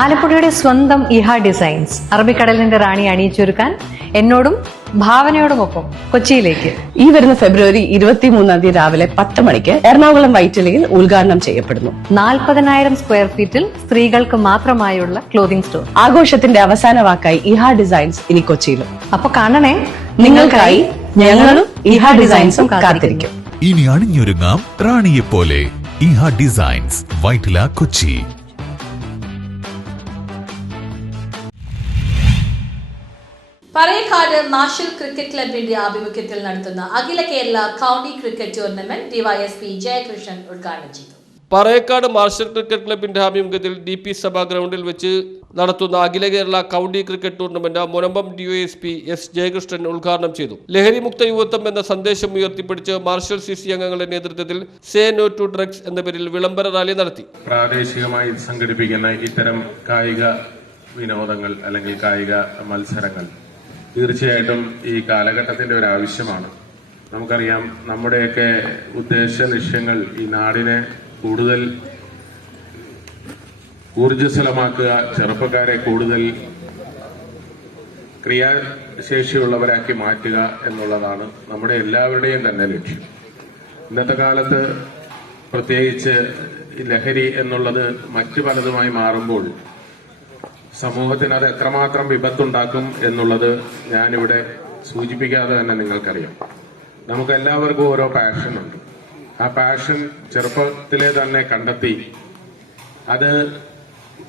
ആലപ്പുഴയുടെ സ്വന്തം ഇഹ ഡിസൈൻസ്. അറബിക്കടലിന്റെ റാണി അണിയിച്ചൊരുക്കാൻ എന്നോടും ഭാവനയോടുമൊപ്പം കൊച്ചിയിലേക്ക്. ഈ വരുന്ന ഫെബ്രുവരി ഇരുപത്തി മൂന്നാം തീയതി രാവിലെ പത്ത് മണിക്ക് എറണാകുളം വൈറ്റിലയിൽ ഉദ്ഘാടനം ചെയ്യപ്പെടുന്നു. നാൽപ്പതിനായിരം സ്ക്വയർ ഫീറ്റിൽ സ്ത്രീകൾക്ക് മാത്രമായുള്ള ക്ലോതിംഗ് സ്റ്റോർ ആഘോഷത്തിന്റെ അവസാന വാക്കായി ഇഹ ഡിസൈൻസ് ഇനി കൊച്ചിയിലും. അപ്പൊ കാണണേ? നിങ്ങൾക്കായി ഞങ്ങളും ഇഹ ഡിസൈൻസും കാത്തിരിക്കും. ഇനി അണിഞ്ഞൊരുങ്ങാം റാണിയെ പോലെ Iha designs Vyttila Kochi. Parayakkad marshal cricket ക്ലബിന്റെ ആഭിമുഖ്യത്തിൽ നടത്തുന്ന അഖില Kerala county cricket tournament DYSP Jayakrishnan ഉദ്ഘാടനം ചെയ്തു. പറയക്കാട് മാർഷൽ ക്രിക്കറ്റ് ക്ലബിന്റെ ആഭിമുഖ്യത്തിൽ ഡി പി സഭ ഗ്രൗണ്ടിൽ വെച്ച് നടത്തുന്ന അഖില Kerala county cricket tournament Munambam DYSP S Jayakrishnan ഉദ്ഘാടനം ചെയ്തു. ലഹരി മുക്ത യുവത്വം എന്ന സന്ദേശം ഉയർത്തിപ്പിടിച്ച് മാർഷൽ സി സി അംഗങ്ങളുടെ നേതൃത്വത്തിൽ സേ നോ ടു ഡ്രഗ്സ് എന്ന പേരിൽ വിളംബര റാലി നടത്തി. പ്രാദേശികമായി സംഘടിപ്പിക്കുന്ന ഇത്തരം കായിക വിനോദങ്ങൾ അല്ലെങ്കിൽ കായിക മത്സരങ്ങൾ തീർച്ചയായിട്ടും ഈ കാലഘട്ടത്തിന്റെ ഒരു ആവശ്യമാണ്. നമുക്കറിയാം നമ്മുടെയൊക്കെ ഉദ്ദേശ ലക്ഷ്യങ്ങൾ ഈ നാടിനെ കൂടുതൽ ഊർജസ്വലമാക്കുക ചെറുപ്പക്കാരെ കൂടുതൽ ക്രിയാശേഷിയുള്ളവരാക്കി മാറ്റുക എന്നുള്ളതാണ് നമ്മുടെ എല്ലാവരുടെയും തന്നെ ലക്ഷ്യം. ഇന്നത്തെ കാലത്ത് പ്രത്യേകിച്ച് ലഹരി എന്നുള്ളത് മറ്റു പലതുമായി മാറുമ്പോൾ സമൂഹത്തിന് അത് എത്രമാത്രം വിപത്തുണ്ടാക്കും എന്നുള്ളത് ഞാനിവിടെ സൂചിപ്പിക്കാതെ തന്നെ നിങ്ങൾക്കറിയാം. നമുക്ക് എല്ലാവർക്കും ഓരോ പാഷനുണ്ട് ആ പാഷൻ ചെറുപ്പത്തിലെ തന്നെ കണ്ടെത്തി അത്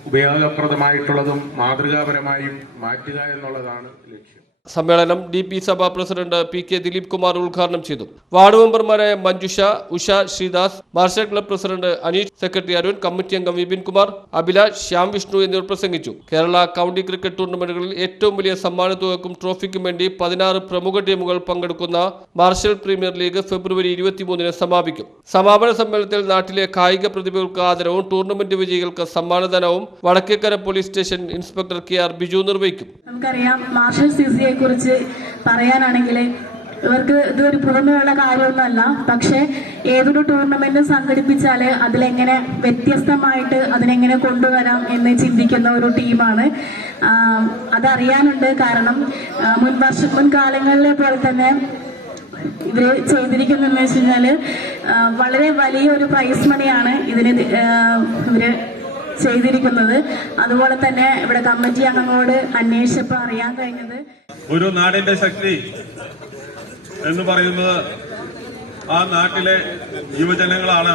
ഉപയോഗപ്രദമായിട്ടുള്ളതും മാതൃകാപരമായും മാറ്റുക എന്നുള്ളതാണ് ലക്ഷ്യം. സമ്മേളനം ഡി പി സഭ president P K Dileep Kumar ഉദ്ഘാടനം ചെയ്തു. വാർഡ് മെമ്പർമാരായ Manjusha Usha Sreedas marshal club president Aneesh secretary Arun committee അംഗം വിപിൻ കുമാർ അഭിലാഷ് ശ്യാം വിഷ്ണു എന്നിവർ പ്രസംഗിച്ചു. കേരള കൗണ്ടി ക്രിക്കറ്റ് ടൂർണമെന്റുകളിൽ ഏറ്റവും വലിയ സമ്മാനത്തുകൾക്കും ട്രോഫിക്കും വേണ്ടി പതിനാറ് പ്രമുഖ ടീമുകൾ പങ്കെടുക്കുന്ന മാർഷൽ പ്രീമിയർ ലീഗ് ഫെബ്രുവരി ഇരുപത്തിമൂന്നിന് സമാപിക്കും. സമാപന സമ്മേളനത്തിൽ നാട്ടിലെ കായിക പ്രതിഭകൾക്ക് ആദരവും ടൂർണമെന്റ് വിജയികൾക്ക് സമ്മാനദാനവും Vadakkekkara police station inspector K R Biju നിർവഹിക്കും. നമുക്കറിയാം മാർഷൽ സിസിയെ കുറിച്ച് പറയാനാണെങ്കിൽ ഇവർക്ക് ഇതൊരു പുറമെയുള്ള കാര്യമൊന്നുമല്ല. പക്ഷെ ഏതൊരു ടൂർണമെന്റ് സംഘടിപ്പിച്ചാൽ അതിലെങ്ങനെ വ്യത്യസ്തമായിട്ട് അതിനെങ്ങനെ കൊണ്ടുവരാം എന്ന് ചിന്തിക്കുന്ന ഒരു ടീമാണ്. അതറിയാനുണ്ട് കാരണം മുൻ വർഷ മുൻകാലങ്ങളിലെ പോലെ തന്നെ ഇവർ ചെയ്തിരിക്കുന്നതെന്ന് വെച്ച് വലിയ വളരെ വലിയൊരു പ്രൈസ് മണിയാണ് ഇതിന് ഇവർ ചെയ്തിരിക്കുന്നത്. അതുപോലെ തന്നെ ഇവിടെ കമ്മിറ്റി അംഗങ്ങളോട് അന്വേഷിച്ചപ്പോൾ അറിയാൻ കഴിഞ്ഞത് ഒരു നാടിന്റെ ശക്തി എന്ന് പറയുന്നത് ആ നാട്ടിലെ യുവജനങ്ങളാണ്.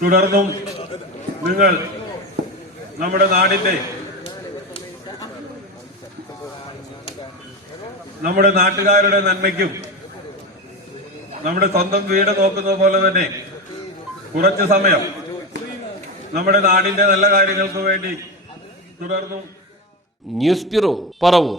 തുടർന്നും നിങ്ങൾ നമ്മുടെ നാടിന്റെ നമ്മുടെ നാട്ടുകാരുടെ നന്മയ്ക്കും നമ്മുടെ സ്വന്തം വീട് നോക്കുന്ന പോലെ തന്നെ കുറച്ച് സമയം നമ്മുടെ നാടിന്റെ നല്ല കാര്യങ്ങൾക്ക് വേണ്ടി തുടർന്നു. News bureau Paravur.